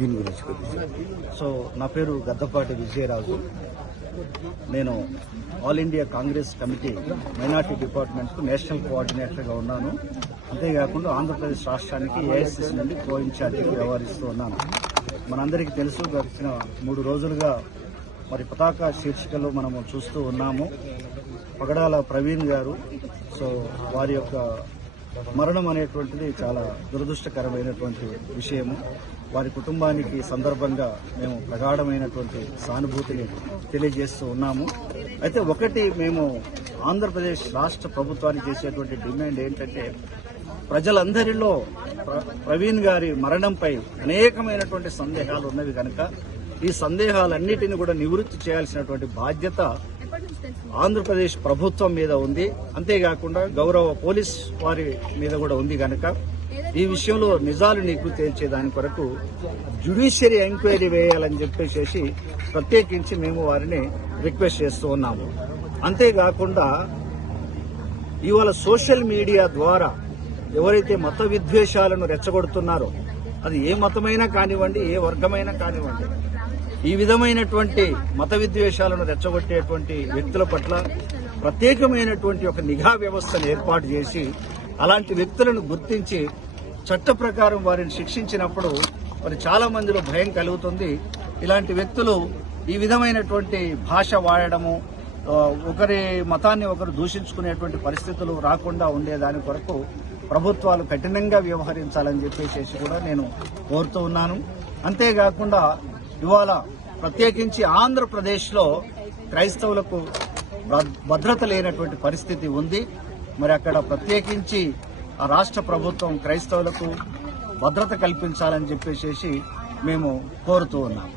దీని గురించి కొద్దిగా. సో నా పేరు గద్దపాటి విజయరాజు. నేను all India Congress committee minority డిపార్ట్మెంట్కు నేషనల్ కోఆర్డినేటర్గా ఉన్నాను. అంతేకాకుండా ఆంధ్రప్రదేశ్ రాష్ట్రానికి ఏఐసిసి నుండి కో ఇన్ఛార్జిగా వ్యవహరిస్తూ ఉన్నాను. మనందరికీ తెలుసు, గడిచిన 3 రోజులుగా మరి పతాక శీర్షికలు మనము చూస్తూ ఉన్నాము. పగడాల ప్రవీణ్ గారు, సో వారి యొక్క మరణం అనేటువంటిది చాలా దురదృష్టకరమైనటువంటి విషయము. వారి కుటుంబానికి సందర్భంగా మేము ప్రగాఢమైనటువంటి సానుభూతిని తెలియజేస్తూ ఉన్నాము. అయితే ఒకటి మేము ఆంధ్రప్రదేశ్ రాష్ట్ర ప్రభుత్వానికి చేసేటువంటి డిమాండ్ ఏంటంటే, ప్రజలందరిలో ప్రవీణ్ గారి మరణంపై అనేకమైనటువంటి సందేహాలు ఉన్నవి కనుక ఈ సందేహాలన్నిటిని కూడా నివృత్తి చేయాల్సినటువంటి బాధ్యత ఆంధ్రప్రదేశ్ ప్రభుత్వం మీద ఉంది. అంతేకాకుండా గౌరవ పోలీస్ వారి మీద కూడా ఉంది కనుక ఈ విషయంలో నిజాలు నీకు తేల్చేదాని కొరకు జ్యుడిషియరీ ఎంక్వైరీ వేయాలని చెప్పేసి ప్రత్యేకించి మేము వారిని రిక్వెస్ట్ చేస్తూ ఉన్నాము. అంతేకాకుండా ఇవాళ సోషల్ మీడియా ద్వారా ఎవరైతే మత విద్వేషాలను రెచ్చగొడుతున్నారో, అది ఏ మతమైనా కానివ్వండి, ఏ వర్గమైనా కానివ్వండి, ఈ విధమైనటువంటి మత విద్వేషాలను రెచ్చగొట్టేటువంటి వ్యక్తుల పట్ల ప్రత్యేకమైనటువంటి ఒక నిఘా వ్యవస్థను ఏర్పాటు చేసి అలాంటి వ్యక్తులను గుర్తించి చట్ట ప్రకారం వారిని శిక్షించినప్పుడు మరి చాలా మందిలో భయం కలుగుతుంది. ఇలాంటి వ్యక్తులు ఈ విధమైనటువంటి భాష వాడడము, ఒకరి మతాన్ని ఒకరు దూషించుకునేటువంటి పరిస్థితులు రాకుండా ఉండేదాని కొరకు ప్రభుత్వాలు కఠినంగా వ్యవహరించాలని చెప్పేసి కూడా నేను కోరుతూ ఉన్నాను. అంతేకాకుండా ఇవాళ ప్రత్యేకించి ఆంధ్రప్రదేశ్లో క్రైస్తవులకు భద్రత లేనటువంటి పరిస్థితి ఉంది. మరి అక్కడ ప్రత్యేకించి ఆ రాష్ట్ర ప్రభుత్వం క్రైస్తవులకు భద్రత కల్పించాలని చెప్పేసి మేము కోరుతూ ఉన్నాం.